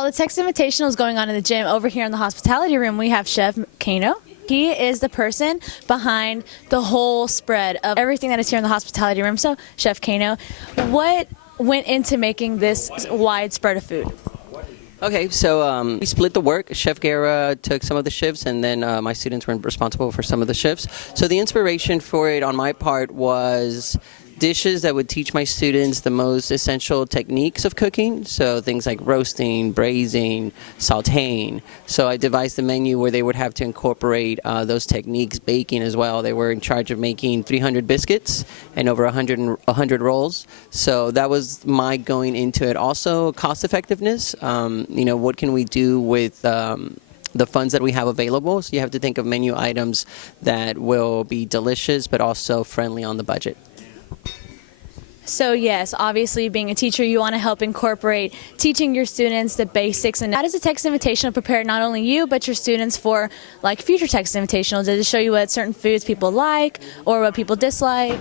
While the Texas Invitational is going on in the gym, over here in the hospitality room, we have Chef Kano. He is the person behind the whole spread of everything that is here in the hospitality room. So, Chef Kano, what went into making this wide spread of food? Okay, so we split the work. Chef Guerra took some of the shifts, and then my students were responsible for some of the shifts. So the inspiration for it on my part was dishes that would teach my students the most essential techniques of cooking. So things like roasting, braising, sauteing. So I devised the menu where they would have to incorporate those techniques, baking as well. They were in charge of making 300 biscuits and over 100 rolls. So that was my going into it. Also, cost effectiveness. What can we do with the funds that we have available? So you have to think of menu items that will be delicious but also friendly on the budget. So yes, obviously being a teacher, you want to help incorporate teaching your students the basics. And how does the Texas Invitational prepare not only you, but your students for like future Texas Invitationals? Does it show you what certain foods people like or what people dislike?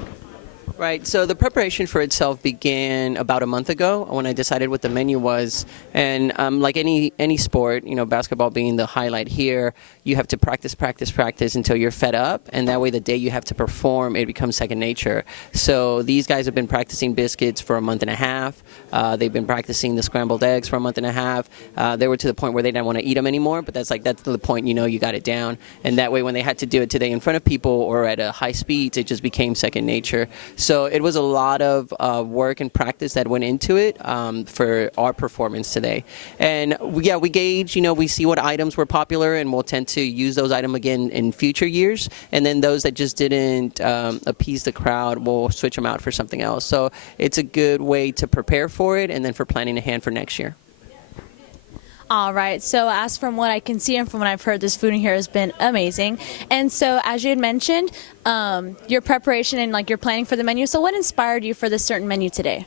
Right, so the preparation for itself began about a month ago when I decided what the menu was. And like any sport, basketball being the highlight here, you have to practice until you're fed up. And that way the day you have to perform, it becomes second nature. So these guys have been practicing biscuits for a month and a half. They've been practicing the scrambled eggs for a month and a half. They were to the point where they didn't want to eat them anymore, but that's the point, you got it down. And that way when they had to do it today in front of people or at a high speed, it just became second nature. So it was a lot of work and practice that went into it for our performance today. And we gauge, we see what items were popular, and we'll tend to use those items again in future years. And then those that just didn't appease the crowd, we'll switch them out for something else. So it's a good way to prepare for it and then for planning ahead for next year. All right, so as from what I can see and from what I've heard, this food in here has been amazing. And so as you had mentioned, your preparation and your planning for the menu, so what inspired you for this certain menu today?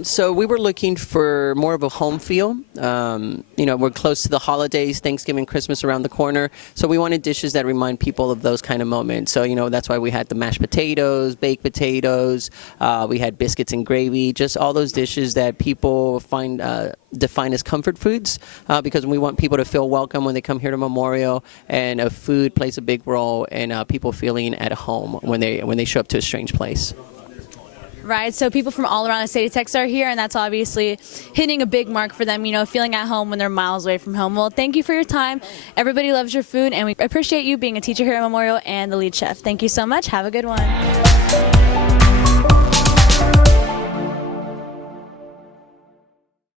So we were looking for more of a home feel. We're close to the holidays, Thanksgiving, Christmas around the corner. So we wanted dishes that remind people of those kind of moments. So, that's why we had the mashed potatoes, baked potatoes. We had biscuits and gravy, just all those dishes that people define as comfort foods, because we want people to feel welcome when they come here to Memorial, and food plays a big role in people feeling at home when they show up to a strange place. Right, so people from all around the state of Texas are here, and that's obviously hitting a big mark for them, feeling at home when they're miles away from home. Well, thank you for your time. Everybody loves your food, and we appreciate you being a teacher here at Memorial and the lead chef. Thank you so much. Have a good one.